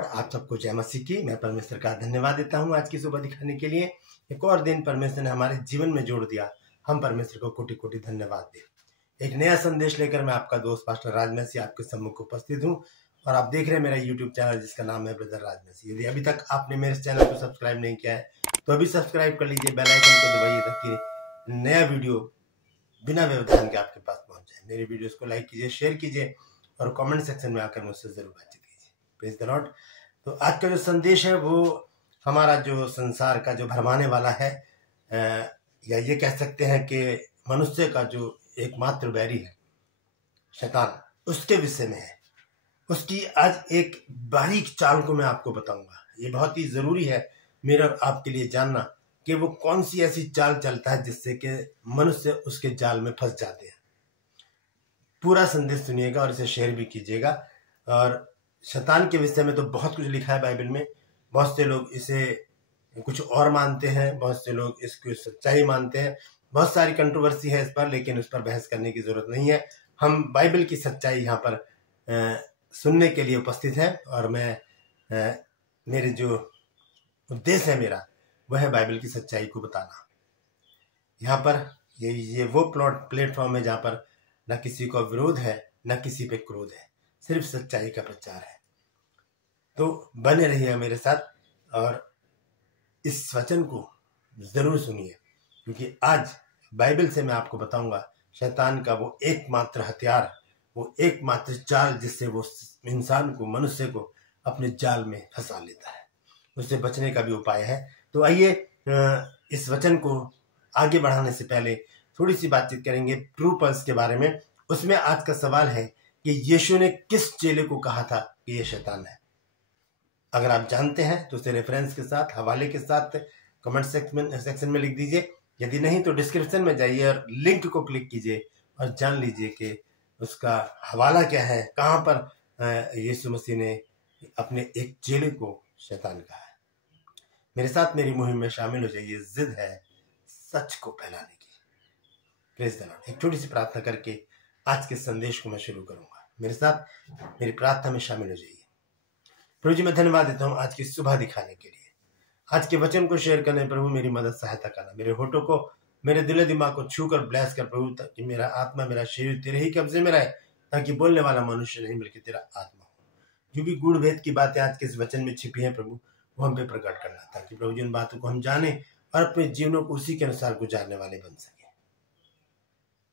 Lord. आप सबको जय मसीह की। मैं परमेश्वर का धन्यवाद देता हूं आज की सुबह दिखाने के लिए। एक और दिन परमेश्वर ने हमारे जीवन में जोड़ दिया। हम परमेश्वर को कोटि कोटि धन्यवाद दें। एक नया संदेश लेकर मैं आपका दोस्त पास्टर राज मसी आपके सम्मुख उपस्थित हूं और आप देख रहे हैं मेरा यूट्यूब चैनल जिसका नाम है ब्रदर राज मसी। यदि अभी तक आपने मेरे चैनल को सब्सक्राइब नहीं किया है तो अभी सब्सक्राइब कर लीजिए, बेल आइकन को दबाइए ताकि नया वीडियो बिना व्यवधान के आपके पास पहुंच जाए। मेरे वीडियोस को लाइक कीजिए, शेयर कीजिए और कमेंट सेक्शन में आकर मुझसे जरूर बातचीत कीजिए। Praise the Lord. तो आज का जो संदेश है वो हमारा जो संसार का जो भरमाने वाला है, या ये कह सकते हैं कि मनुष्य का जो एकमात्र बैरी है शैतान, उसके विषय में है। उसकी आज एक बारीक चाल को मैं आपको बताऊंगा। ये बहुत ही जरूरी है मेरा और आपके लिए जानना कि वो कौन सी ऐसी चाल चलता है जिससे कि मनुष्य उसके जाल में फंस जाते हैं। पूरा संदेश सुनिएगा और इसे शेयर भी कीजिएगा। और शैतान के विषय में तो बहुत कुछ लिखा है बाइबल में। बहुत से लोग इसे कुछ और मानते हैं, बहुत से लोग इसको सच्चाई मानते हैं। बहुत सारी कंट्रोवर्सी है इस पर, लेकिन उस पर बहस करने की जरूरत नहीं है। हम बाइबल की सच्चाई यहाँ पर सुनने के लिए उपस्थित हैं और मैं मेरे जो उद्देश्य है मेरा वह है बाइबल की सच्चाई को बताना। यहाँ पर ये वो प्लेटफॉर्म है जहाँ पर न किसी को विरोध है न किसी पे क्रोध है, सिर्फ सच्चाई का प्रचार है। तो बने रहिए मेरे साथ और इस वचन को जरूर सुनिए, क्योंकि आज बाइबल से मैं आपको बताऊंगा शैतान का वो एकमात्र हथियार, वो एकमात्र चाल जिससे वो इंसान को, मनुष्य को अपने जाल में फंसा लेता है। उससे बचने का भी उपाय है। तो आइए इस वचन को आगे बढ़ाने से पहले थोड़ी सी बातचीत करेंगे ट्रू पल्स के बारे में। उसमें आज का सवाल है कि यीशु ने किस चेले को कहा था कि ये शैतान है। अगर आप जानते हैं तो उसे रेफरेंस के साथ, हवाले के साथ कमेंट सेक्शन में लिख दीजिए। यदि नहीं तो डिस्क्रिप्शन में जाइए और लिंक को क्लिक कीजिए और जान लीजिए कि उसका हवाला क्या है, कहाँ पर यीशु मसीह ने अपने एक चेले को शैतान कहा है। मेरे साथ मेरी मुहिम में शामिल हो जाइए। जिद है सच को फैलाने की। Praise the Lord. एक छोटी सी प्रार्थना करके आज के संदेश को मैं शुरू करूंगा। मेरे साथ मेरी प्रार्थना में शामिल हो जाइए। प्रभु जी, मैं धन्यवाद देता हूँ आज की सुबह दिखाने के लिए, आज के वचन को शेयर करने। प्रभु मेरी मदद सहायता करना, मेरे होठों को, मेरे दिल दिमाग को छू कर ब्लेस कर प्रभु, ताकि मेरा आत्मा, मेरा शरीर तेरे ही कब्जे में रहे, ताकि बोलने वाला मनुष्य नहीं बल्कि तेरा आत्मा हो। जो भी गूढ़ भेद की बातें आज के इस वचन में छिपी हैं प्रभु, वो हम पे प्रकट करना, ताकि प्रभु जी उन बातों को हम जाने और अपने जीवनों को उसी के अनुसार गुजारने वाले बन सके।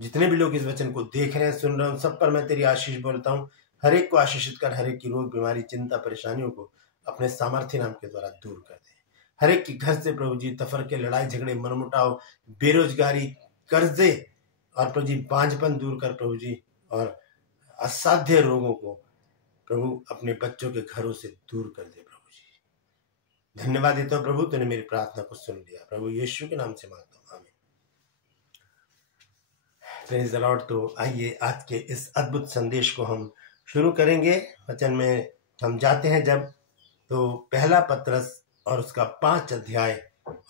जितने भी लोग इस वचन को देख रहे हैं, सुन रहे हैं, सब पर मैं तेरी आशीष बोलता हूँ। हर एक को आशीषित कर, हर एक की रोग, बीमारी, चिंता, परेशानियों को अपने सामर्थ्य नाम के द्वारा दूर कर दे। हर एक के घर से प्रभु जी तफरके, लड़ाई झगड़े, मनमुटाव, बेरोजगारी, कर्जे और प्रभु जी बांझपन दूर कर प्रभु जी, और असाध्य रोगों को प्रभु अपने बच्चों के घरों से दूर कर दे। प्रभु जी धन्यवाद देता हूँ प्रभु, तूने मेरी प्रार्थना को सुन लिया। प्रभु यीशु के नाम से मांगता हूँ, आमीन। Praise the Lord. तो आइए आज के इस अद्भुत संदेश को हम शुरू करेंगे। वचन में हम जाते हैं जब, तो पहला पत्रस और उसका 5 अध्याय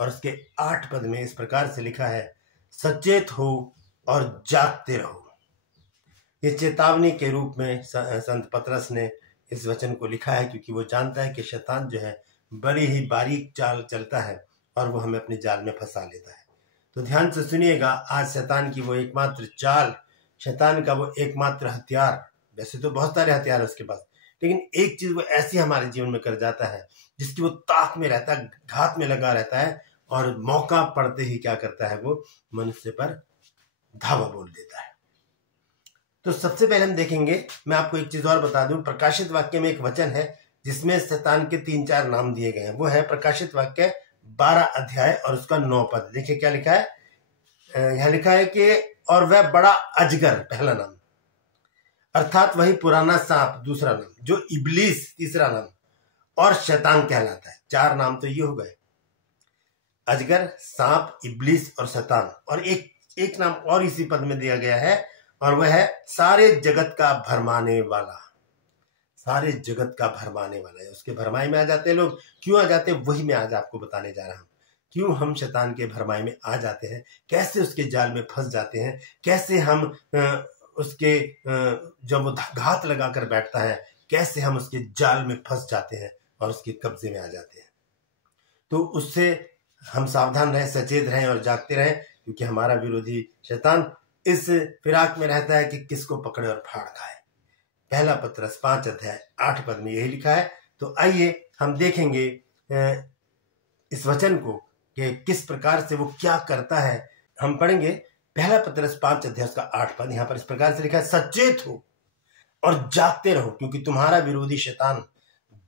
और उसके 8 पद में इस प्रकार से लिखा है, सचेत हो और जागते रहो। ये चेतावनी के रूप में संत पतरस ने इस वचन को लिखा है, क्योंकि वो जानता है कि शैतान जो है बड़ी ही बारीक चाल चलता है और वो हमें अपने जाल में फंसा लेता है। तो ध्यान से सुनिएगा। आज शैतान की वो एकमात्र चाल, शैतान का वो एकमात्र हथियार, वैसे तो बहुत सारे हथियार है उसके पास, लेकिन एक चीज वो ऐसी हमारे जीवन में कर जाता है जिसकी वो ताक में रहता है, घात में लगा रहता है, और मौका पड़ते ही क्या करता है, वो मनुष्य पर धावा बोल देता है। तो सबसे पहले हम देखेंगे, मैं आपको एक चीज और बता दूं, प्रकाशित वाक्य में एक वचन है जिसमें शैतान के 3-4 नाम दिए गए हैं। वो है प्रकाशित वाक्य 12 अध्याय और उसका 9 पद। देखिए क्या लिखा है। यहां लिखा है कि और वह बड़ा अजगर, पहला नाम, अर्थात वही पुराना सांप, दूसरा नाम, जो इब्लीस, तीसरा नाम, और शैतान कहलाता है। 4 नाम तो ये हो गए, अजगर, सांप, इब्लीस और शैतान। और एक नाम और इसी पद में दिया गया है, और वह है सारे जगत का भरमाने वाला। सारे जगत का भरमाने वाला है। उसके भरमाई में आ जाते हैं लोग। क्यों आ जाते हैं, वही मैं आज आपको बताने जा रहा हूं। क्यों हम शैतान के भरमाई में आ जाते हैं, कैसे उसके जाल में फंस जाते हैं, कैसे हम उसके जब वो घात लगाकर बैठता है, कैसे हम उसके जाल में फंस जाते हैं, और उसके कब्जे में आ जाते हैं। तो उससे हम सावधान रहें, सचेत रहें और जागते रहें, क्योंकि हमारा विरोधी शैतान इस फिराक में रहता है कि किसको पकड़े और फाड़ खाए। पहला पत्रस 5 अध्याय 8 पद में यही लिखा है। तो आइए हम देखेंगे इस वचन को कि किस प्रकार से वो क्या करता है। हम पढ़ेंगे पहला पत्रस 5 अध्याय का 8 पद। यहाँ पर इस प्रकार से लिखा है, सचेत हो और जागते रहो, क्योंकि तुम्हारा विरोधी शैतान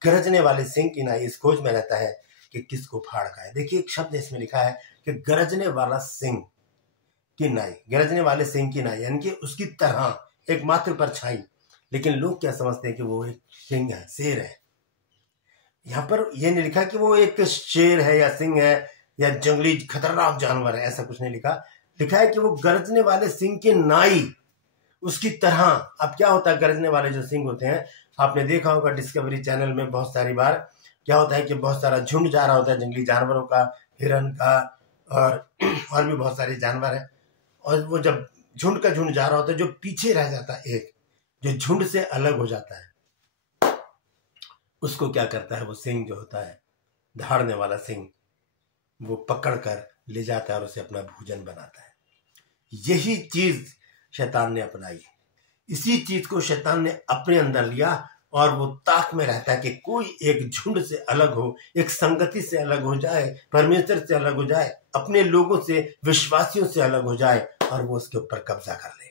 गरजने वाले सिंह की नाई इस खोज में रहता है कि किसको फाड़ खाए। देखिए एक शब्द इसमें लिखा है कि गरजने वाला सिंह की नाई, गरजने वाले सिंह की नाई, यानी कि उसकी तरह एक मात्र परछाई। लेकिन लोग क्या समझते हैं कि वो एक सिंह है, शेर है। यहाँ पर यह नहीं लिखा कि वो एक शेर है या सिंह है या जंगली खतरनाक जानवर है, ऐसा कुछ नहीं लिखा। लिखा है कि वो गरजने वाले सिंह के नाई उसकी तरह। अब क्या होता है, गरजने वाले जो सिंह होते हैं, आपने देखा होगा डिस्कवरी चैनल में बहुत सारी बार क्या होता है कि बहुत सारा झुंड जा रहा होता है जंगली जानवरों का, हिरन का और भी बहुत सारे जानवर है। और वो जब झुंड का झुंड जा रहा होता है, जो पीछे रह जाता है, एक जो झुंड से अलग हो जाता है, उसको क्या करता है, वो सिंह जो होता है, दहाड़ने वाला सिंह, वो पकड़ कर ले जाता है और उसे अपना भोजन बनाता है। यही चीज शैतान ने अपनाई। इसी चीज को शैतान ने अपने अंदर लिया और वो ताक में रहता है कि कोई एक झुंड से अलग हो, एक संगति से अलग हो जाए, परमेश्वर से अलग हो जाए, अपने लोगों से, विश्वासियों से अलग हो जाए और वो उसके ऊपर कब्जा कर ले,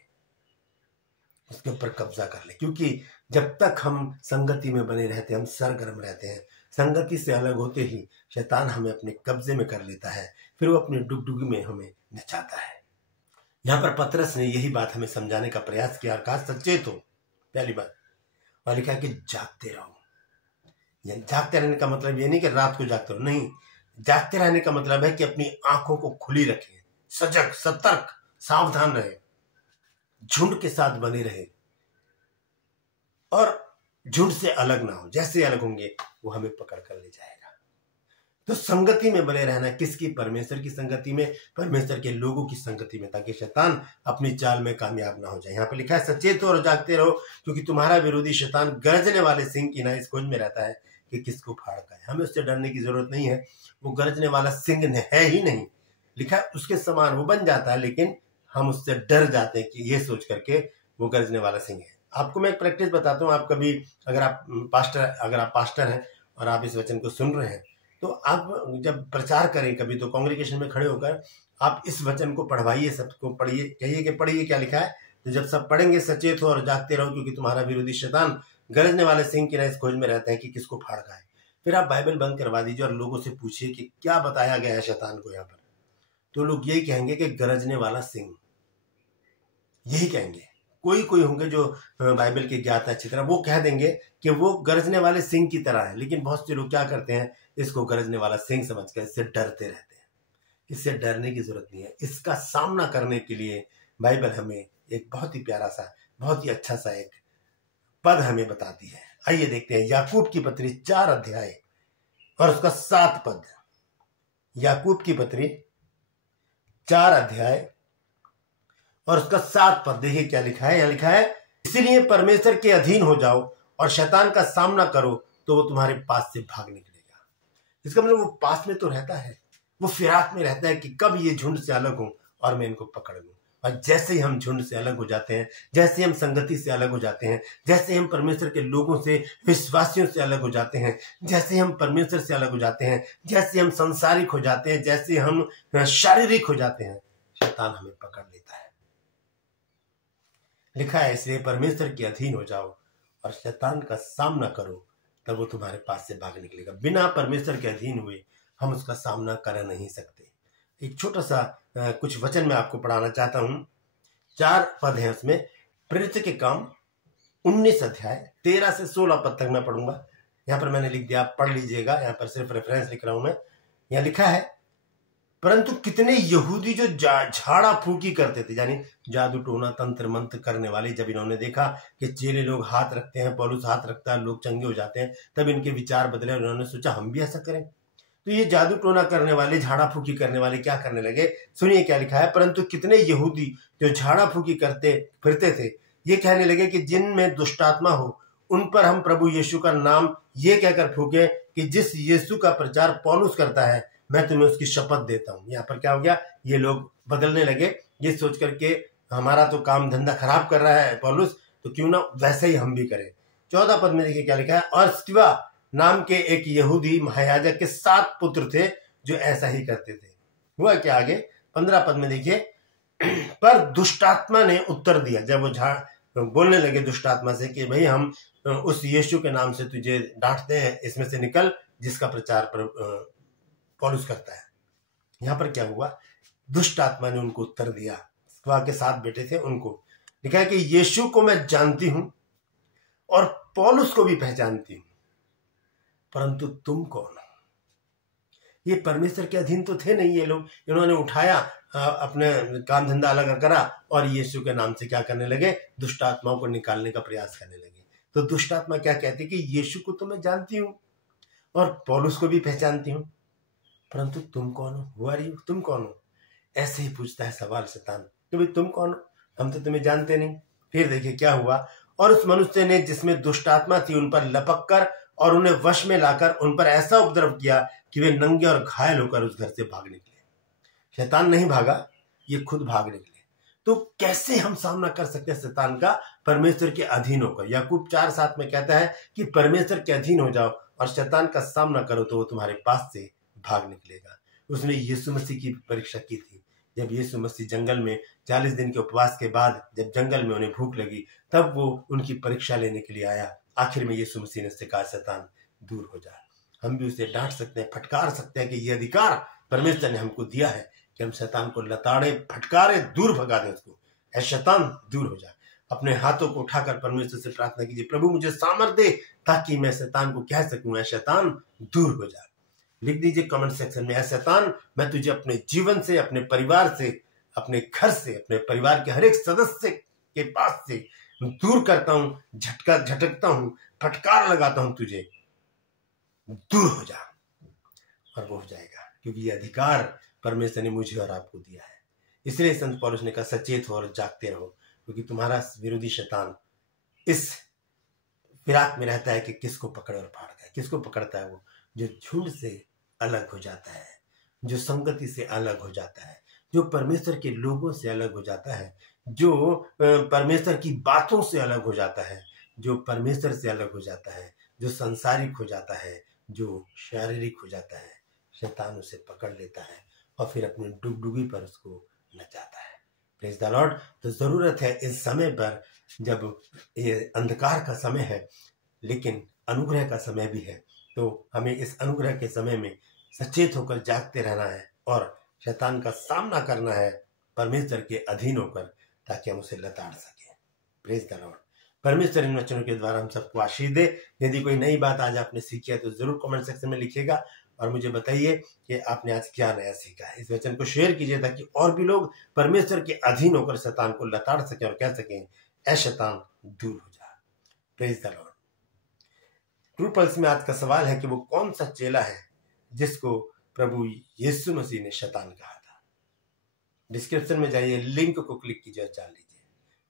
उसके ऊपर कब्जा कर ले। क्योंकि जब तक हम संगति में बने रहते हैं, हम सरगर्म रहते हैं, संगति से अलग होते ही शैतान हमें अपने कब्जे में कर लेता है, फिर वो अपनी डुगडुगी में हमें नचाता है। यहाँ पर पतरस ने यही बात हमें समझाने का प्रयास किया और कहा, सचेत हो, पहली बात, और लिखा है कि जागते रहो। जागते रहने का मतलब ये नहीं कि रात को जागते रहो, नहीं। जागते रहने का मतलब है कि अपनी आंखों को खुली रखें, सजग, सतर्क, सावधान रहे, झुंड के साथ बने रहे और झुंड से अलग ना हो। जैसे अलग होंगे वो हमें पकड़ कर ले जाएगा। तो संगति में बने रहना, किसकी? परमेश्वर की संगति में, परमेश्वर के लोगों की संगति में, ताकि शैतान अपनी चाल में कामयाब ना हो जाए। यहाँ पे लिखा है, सचेत हो और जागते रहो, क्योंकि तुम्हारा विरोधी शैतान गरजने वाले सिंह की नाई इस खोज में रहता है कि किसको फाड़ खाए। हमें उससे डरने की जरूरत नहीं है। वो गरजने वाला सिंह है ही नहीं, लिखा है उसके समान वो बन जाता है, लेकिन हम उससे डर जाते हैं कि ये सोच करके वो गरजने वाला सिंह है। आपको मैं एक प्रैक्टिस बताता हूँ। आप कभी अगर आप पास्टर हैं और आप इस वचन को सुन रहे हैं, तो आप जब प्रचार करें कभी, तो कांग्रेगेशन में खड़े होकर आप इस वचन को पढ़वाइए, सबको पढ़िए, कहिए कि पढ़िए क्या लिखा है। तो जब सब पढ़ेंगे, सचेत हो और जागते रहो, क्योंकि तुम्हारा विरोधी शैतान गरजने वाले सिंह की नाई इस खोज में रहता है कि किसको फाड़ खाए। फिर आप बाइबल बंद करवा दीजिए और लोगों से पूछिए कि क्या बताया गया है शैतान को यहाँ पर। तो लोग यही कहेंगे कि गरजने वाला सिंह, यही कहेंगे। कोई कोई होंगे जो बाइबल के ज्ञाता अच्छी तरह, वो कह देंगे कि वो गरजने वाले सिंह की तरह है। लेकिन बहुत से लोग क्या करते हैं, इसको गरजने वाला सिंह समझकर इससे डरते रहते हैं। इससे डरने की जरूरत नहीं है। इसका सामना करने के लिए बाइबल हमें एक बहुत ही प्यारा सा, बहुत ही अच्छा सा एक पद हमें बताती है। आइए देखते हैं याकूब की पत्री 4 अध्याय और उसका 7 पद। याकूब की पत्री 4 अध्याय और उसका 7 पद देखिए क्या लिखा है। यहाँ लिखा है, इसीलिए परमेश्वर के अधीन हो जाओ और शैतान का सामना करो, तो वो तुम्हारे पास से भाग निकलेगा। इसका मतलब वो पास में तो रहता है, वो फिराक में रहता है कि कब ये झुंड से अलग हो और मैं इनको पकड़ लूं। और जैसे ही हम झुंड से अलग हो जाते हैं, जैसे हम संगति से अलग हो जाते हैं, जैसे हम परमेश्वर के लोगों से, विश्वासियों से अलग हो जाते हैं, जैसे हम परमेश्वर से अलग हो जाते हैं, जैसे हम संसारिक हो जाते हैं, जैसे हम शारीरिक हो जाते हैं, शैतान हमें पकड़ लेता है। लिखा है, इसलिए परमेश्वर के अधीन हो जाओ और शैतान का सामना करो, तब वो तुम्हारे पास से भाग निकलेगा। बिना परमेश्वर के अधीन हुए हम उसका सामना कर नहीं सकते। एक छोटा सा कुछ वचन मैं आपको पढ़ाना चाहता हूं। 4 पद है उसमें। प्रेरित के काम 19 अध्याय 13 से 16 पद तक मैं पढ़ूंगा। यहाँ पर मैंने लिख दिया, आप पढ़ लीजिएगा। यहाँ पर सिर्फ रेफरेंस लिख रहा हूं मैं। यहाँ लिखा है, परंतु कितने यहूदी जो झाड़ा फूकी करते थे, यानी जादू टोना तंत्र मंत्र करने वाले, जब इन्होंने देखा कि चेले लोग हाथ रखते हैं, पौलुस हाथ रखता है, लोग चंगे हो जाते हैं, तब इनके विचार बदले और उन्होंने सोचा हम भी ऐसा करें। तो ये जादू टोना करने वाले, झाड़ा फूकी करने वाले क्या करने लगे, सुनिए क्या लिखा है। परंतु कितने यहूदी जो झाड़ा फूकी करते फिरते थे, ये कहने लगे कि जिनमें दुष्टात्मा हो उन पर हम प्रभु यीशु का नाम ये कहकर फूके कि जिस यीशु का प्रचार पौलुस करता है मैं तुम्हें उसकी शपथ देता हूं। यहाँ पर क्या हो गया, ये लोग बदलने लगे, ये सोच करके हमारा तो काम धंधा खराब कर रहा है पौलुस, तो क्यों ना वैसे ही हम भी करें। 14 पद में देखिए क्या लिखा है, और स्तिवा नाम के एक यहूदी महायाजक के 7 पुत्र थे जो ऐसा ही करते थे। हुआ क्या आगे 15 पद में देखिए, पर दुष्टात्मा ने उत्तर दिया, जब वो बोलने लगे दुष्टात्मा से कि भाई हम उस यीशु के नाम से तुझे डांटते हैं, इसमें से निकल जिसका प्रचार पौलुस करता है। यहां पर क्या हुआ, दुष्ट आत्मा ने उनको उत्तर दिया, वहां के 7 बेटे थे, उनको लिखा है कि यीशु को मैं जानती हूं और पौलुस को भी पहचानती हूं, परंतु तुम कौन हो? ये परमेश्वर के अधीन तो थे नहीं ये लोग, इन्होंने उठाया, अपने काम धंधा अलग करा और यीशु के नाम से क्या करने लगे, दुष्ट आत्माओं को निकालने का प्रयास करने लगे। तो दुष्ट आत्मा क्या कहती कि यीशु को तो मैं जानती हूं और पौलुस को भी पहचानती हूं, परंतु तुम कौन हो? Who are you? तुम कौन हो? ऐसे ही पूछता है सवाल शैतान कि भाई तुम कौन हो, हम तो तुम्हें जानते नहीं। फिर देखिए क्या हुआ, और उस मनुष्य ने जिसमें दुष्ट आत्मा थी उन पर लपक कर और उन्हें वश में लाकर उन पर ऐसा उपद्रव किया कि वे नंगे और घायल होकर उस घर से भाग निकले। शैतान नहीं भागा, ये खुद भाग निकले। तो कैसे हम सामना कर सकते हैं शैतान का? परमेश्वर के अधीन होकर। याकूब 4:7 में कहता है कि परमेश्वर के अधीन हो जाओ और शैतान का सामना करो तो वो तुम्हारे पास से भाग निकलेगा। उसने यीशु मसीह की परीक्षा की थी। जब यीशु मसीह जंगल में 40 दिन के उपवास के बाद जब जंगल में उन्हें भूख लगी, तब वो उनकी परीक्षा लेने के लिए आया। आखिर में यीशु मसीह ने उससे कहा, शैतान दूर हो जा। हम भी उसे डांट सकते हैं, फटकार सकते हैं कि ये अधिकार परमेश्वर ने हमको दिया है कि हम शैतान को लताड़े, फटकारे, दूर भगा दें उसको। ऐ शैतान दूर हो जा। अपने हाथों को उठाकर परमेश्वर से प्रार्थना कीजिए, प्रभु मुझे सामर्थ दे ताकि मैं शैतान को कह सकूं, ऐ शैतान दूर हो जा। लिख दीजिए कमेंट सेक्शन में, ऐ शैतान मैं तुझे अपने जीवन से, अपने परिवार से, अपने घर से, अपने परिवार के हर एक सदस्य के पास से दूर करता हूं, झटकता हूं, फटकार लगाता हूं, तुझे दूर हो जा। और वो हो जाएगा, क्योंकि ये अधिकार परमेश्वर ने मुझे और आपको दिया है। इसलिए संत पौलुस ने कहा, सचेत हो और जागते रहो, क्योंकि तुम्हारा विरोधी शैतान इस फिराक में रहता है कि किसको पकड़े और फाड़ दे। किसको पकड़ता है? वो जो झुंड से अलग हो जाता है, जो संगति से अलग हो जाता है, जो परमेश्वर के लोगों से अलग हो जाता है, जो परमेश्वर की बातों से अलग हो जाता है, जो परमेश्वर से अलग हो जाता है, जो संसारिक हो जाता है, जो शारीरिक हो जाता है, शैतान उसे पकड़ लेता है और फिर अपनी डुगडुगी पर उसको नचाता है। Praise the Lord. तो जरूरत है इस समय पर, जब ये अंधकार का समय है लेकिन अनुग्रह का समय भी है, तो हमें इस अनुग्रह के समय में सचेत होकर जागते रहना है और शैतान का सामना करना है परमेश्वर के अधीन होकर, ताकि हम उसे लताड़ सकें। Praise the Lord. परमेश्वर इन वचनों के द्वारा हम सबको आशीष दे। यदि कोई नई बात आज आपने सीखी है तो जरूर कमेंट सेक्शन में लिखिएगा और मुझे बताइए कि आपने आज क्या नया सीखा है। इस वचन को शेयर कीजिए ताकि और भी लोग परमेश्वर के अधीन होकर शैतान को लताड़ सकें और कह सकें, ऐ शैतान दूर हो जा। Praise the Lord. True pulse में आज का सवाल है कि वो कौन सा चेला है जिसको प्रभु यीशु मसीह ने शैतान कहा था। डिस्क्रिप्शन में जाइए, लिंक को क्लिक कीजिए और जान लीजिए।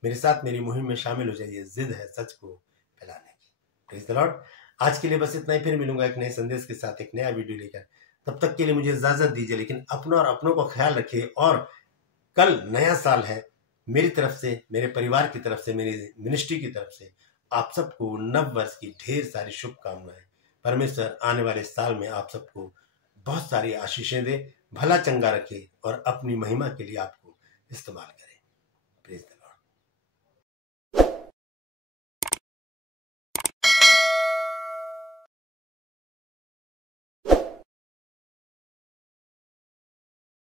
मेरे साथ मेरी मुहिम में शामिल हो जाइए। जिद है सच को फैलाने की। Praise the Lord. आज के लिए बस इतना ही। फिर मिलूंगा एक नए संदेश के साथ, एक नया वीडियो लेकर। तब तक के लिए मुझे इजाजत दीजिए, लेकिन अपना और अपनों का ख्याल रखिए। और कल नया साल है। मेरी तरफ से, मेरे परिवार की तरफ से, मेरी मिनिस्ट्री की तरफ से आप सबको नव वर्ष की ढेर सारी शुभकामनाएं। परमेश्वर आने वाले साल में आप सबको बहुत सारी आशीषें दे, भला चंगा रखे और अपनी महिमा के लिए आपको इस्तेमाल करे।